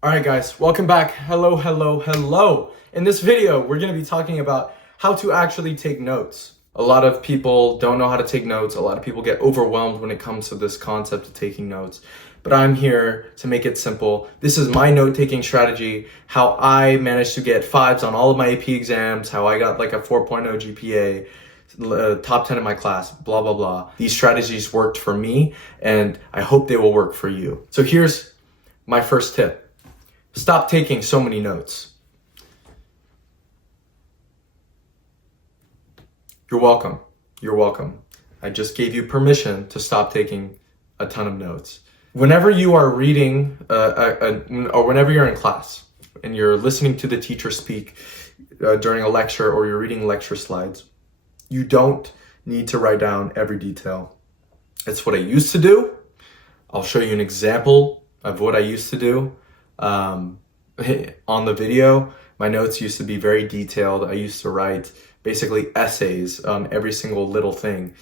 All right, guys, welcome back. Hello. In this video, we're going to be talking about how to actually take notes. A lot of people don't know how to take notes. A lot of people get overwhelmed when it comes to this concept of taking notes. But I'm here to make it simple. This is my note-taking strategy, how I managed to get 5s on all of my AP exams, how I got like a 4.0 GPA, top 10 in my class, blah, blah, blah. These strategies worked for me, and I hope they will work for you. So here's my first tip. Stop taking so many notes. You're welcome. You're welcome. I just gave you permission to stop taking a ton of notes. Whenever you are reading, or whenever you're in class and you're listening to the teacher speak during a lecture, or you're reading lecture slides, you don't need to write down every detail. It's what I used to do. I'll show you an example of what I used to do. On the video, my notes used to be very detailed. I used to write basically essays on every single little thing.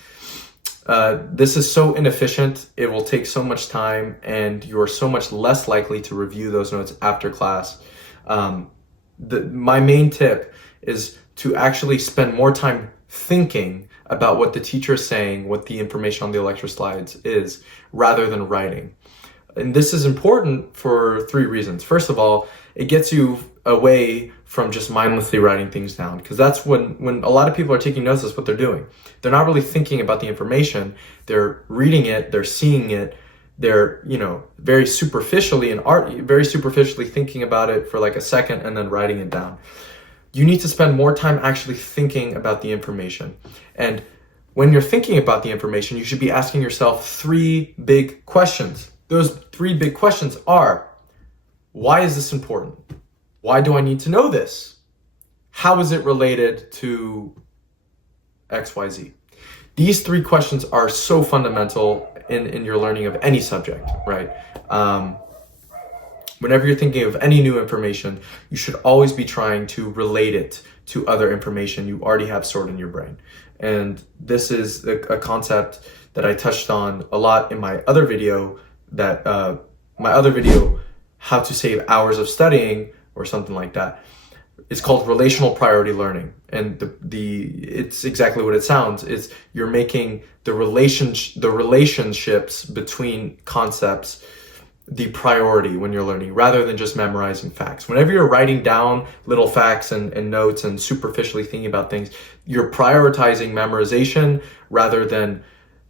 This is so inefficient. It will take so much time, and you are so much less likely to review those notes after class. My main tip is to actually spend more time thinking about what the teacher is saying, what the information on the lecture slides is, rather than writing. And this is important for 3 reasons. First of all, it gets you away from just mindlessly writing things down, because that's when a lot of people are taking notes, that's what they're doing. They're not really thinking about the information. They're reading it, they're seeing it, they're, very superficially thinking about it for like a second and then writing it down. You need to spend more time actually thinking about the information. And when you're thinking about the information, you should be asking yourself 3 big questions. Those 3 big questions are: why is this important? Why do I need to know this? How is it related to XYZ? These 3 questions are so fundamental in your learning of any subject, right? Whenever you're thinking of any new information, you should always be trying to relate it to other information you already have stored in your brain. And this is a concept that I touched on a lot in my other video, how to save hours of studying, or something like that. It's called relational priority learning, and it's exactly what it sounds. Is you're making the relationships between concepts the priority when you're learning, rather than just memorizing facts. Whenever you're writing down little facts and notes and superficially thinking about things, you're prioritizing memorization rather than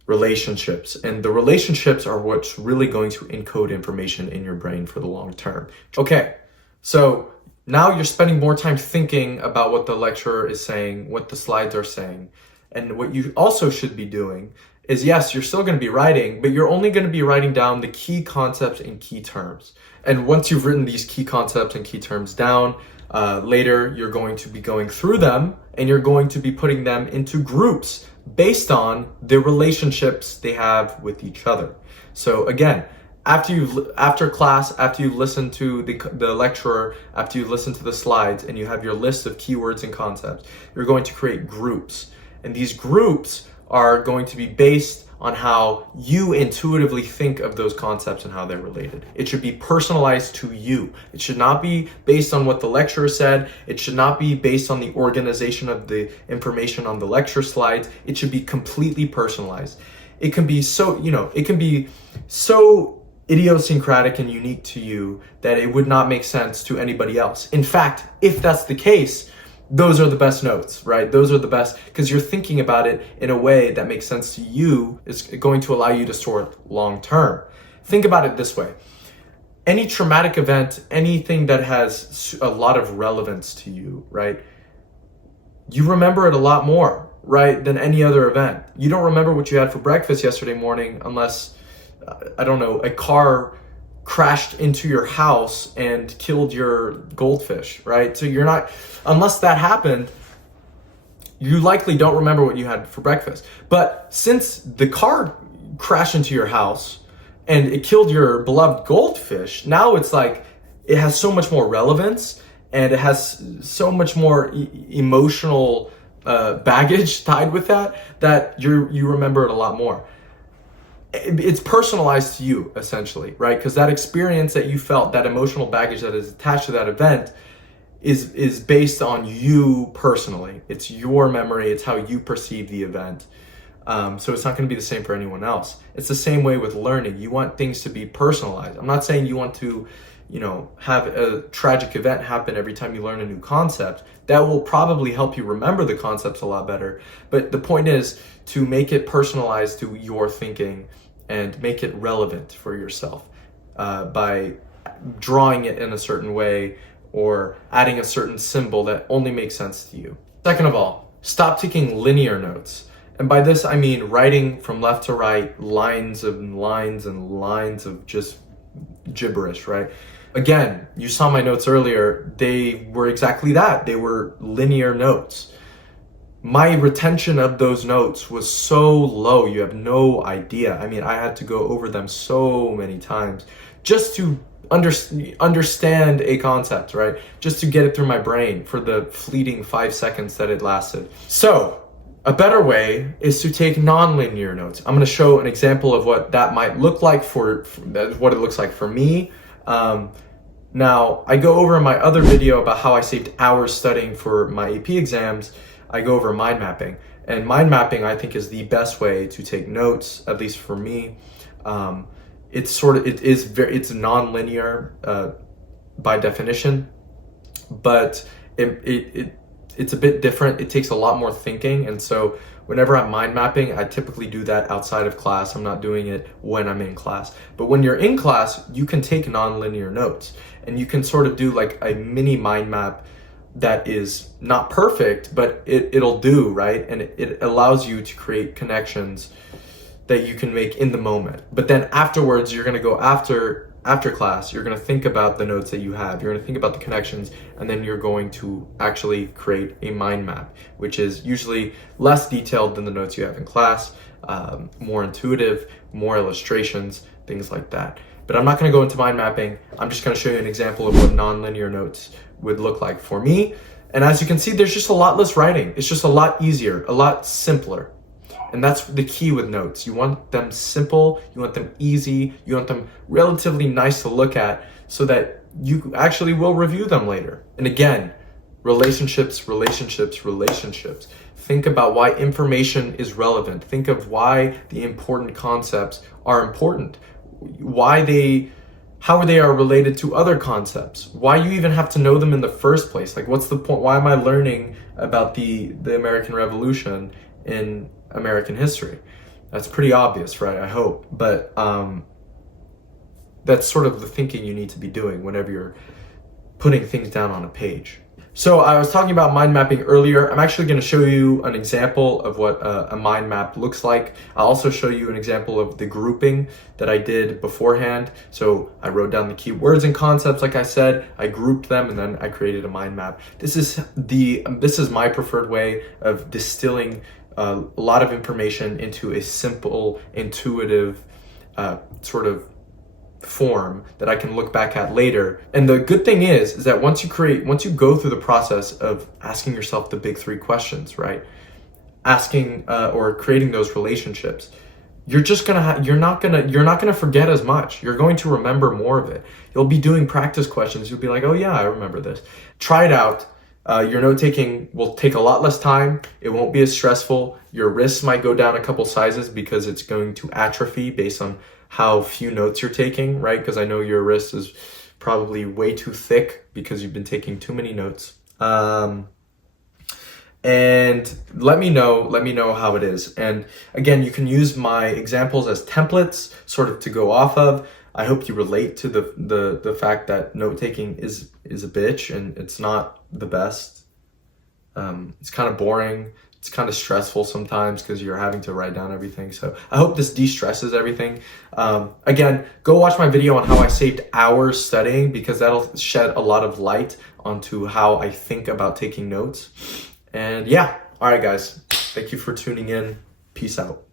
relationships. And the relationships are what's really going to encode information in your brain for the long term. Okay, so now you're spending more time thinking about what the lecturer is saying, what the slides are saying. And what you also should be doing is, yes, you're still going to be writing, but you're only going to be writing down the key concepts and key terms. And once you've written these key concepts and key terms down, later you're going to be going through them, and you're going to be putting them into groups based on the relationships they have with each other. So again, after class, after you listen to the lecturer, after you listen to the slides, and you have your list of keywords and concepts, you're going to create groups. And these groups are going to be based on how you intuitively think of those concepts and how they're related. It should be personalized to you. It should not be based on what the lecturer said. It should not be based on the organization of the information on the lecture slides. It should be completely personalized. It can be so idiosyncratic and unique to you that it would not make sense to anybody else. In fact, if that's the case, those are the best notes, right? Those are the best, because you're thinking about it in a way that makes sense to you. It's going to allow you to store it long term. Think about it this way. Any traumatic event, anything that has a lot of relevance to you, right? You remember it a lot more, right, than any other event. You don't remember what you had for breakfast yesterday morning unless, a car crashed into your house and killed your goldfish, right? So unless that happened, you likely don't remember what you had for breakfast. But since the car crashed into your house and it killed your beloved goldfish, now it's like it has so much more relevance, and it has so much more emotional baggage tied with that you remember it a lot more. it's personalized to you essentially, right? Because that experience that you felt, that emotional baggage that is attached to that event is based on you personally. It's your memory, it's how you perceive the event. So it's not going to be the same for anyone else. It's the same way with learning. You want things to be personalized. I'm not saying you want to, have a tragic event happen every time you learn a new concept. That will probably help you remember the concepts a lot better. But the point is to make it personalized to your thinking and make it relevant for yourself by drawing it in a certain way or adding a certain symbol that only makes sense to you. Second of all, stop taking linear notes. And by this, I mean writing from left to right, lines and lines and lines of just gibberish, right? Again, you saw my notes earlier. They were exactly that. They were linear notes. My retention of those notes was so low, you have no idea. I mean, I had to go over them so many times just to understand a concept, right? Just to get it through my brain for the fleeting 5 seconds that it lasted. So, a better way is to take non-linear notes. I'm going to show an example of what that might look like for what it looks like for me. Now, I go over in my other video about how I saved hours studying for my AP exams. I go over mind mapping, and mind mapping I think is the best way to take notes, at least for me. It's non-linear by definition, but it's a bit different. It takes a lot more thinking, and so whenever I'm mind mapping, I typically do that outside of class. I'm not doing it when I'm in class. But when you're in class, you can take non-linear notes, and you can sort of do like a mini mind map that is not perfect, but it'll do, right? And it allows you to create connections that you can make in the moment. But then afterwards, you're gonna go after class, you're gonna think about the notes that you have, you're gonna think about the connections, and then you're going to actually create a mind map, which is usually less detailed than the notes you have in class, more intuitive, more illustrations, things like that. But I'm not gonna go into mind mapping. I'm just gonna show you an example of what non-linear notes would look like for me. And as you can see, there's just a lot less writing. It's just a lot easier, a lot simpler. And that's the key with notes. You want them simple, you want them easy, you want them relatively nice to look at so that you actually will review them later. And again, relationships, relationships, relationships. Think about why information is relevant. Think of why the important concepts are important, how they are related to other concepts, why you even have to know them in the first place. Like, what's the point? Why am I learning about the American Revolution in American history? That's pretty obvious, right? I hope. But that's sort of the thinking you need to be doing whenever you're putting things down on a page. So I was talking about mind mapping earlier. I'm actually going to show you an example of what a mind map looks like. I'll also show you an example of the grouping that I did beforehand. So I wrote down the key words and concepts, like I said, I grouped them, and then I created a mind map. This is my preferred way of distilling a lot of information into a simple, intuitive sort of form that I can look back at later. And the good thing is that once you go through the process of asking yourself the big 3 questions, right? Asking or creating those relationships, you're not gonna forget as much. You're going to remember more of it. You'll be doing practice questions. You'll be like, oh yeah, I remember this. Try it out. Your note taking will take a lot less time. It won't be as stressful. Your wrists might go down a couple sizes because it's going to atrophy based on how few notes you're taking, right? Because I know your wrist is probably way too thick because you've been taking too many notes. And let me know how it is. And again, you can use my examples as templates sort of to go off of. I hope you relate to the fact that note taking is a bitch and it's not the best. It's kind of boring. It's kind of stressful sometimes because you're having to write down everything. So I hope this de-stresses everything. Again, go watch my video on how I saved hours studying because that'll shed a lot of light onto how I think about taking notes. And yeah, all right guys, thank you for tuning in. Peace out.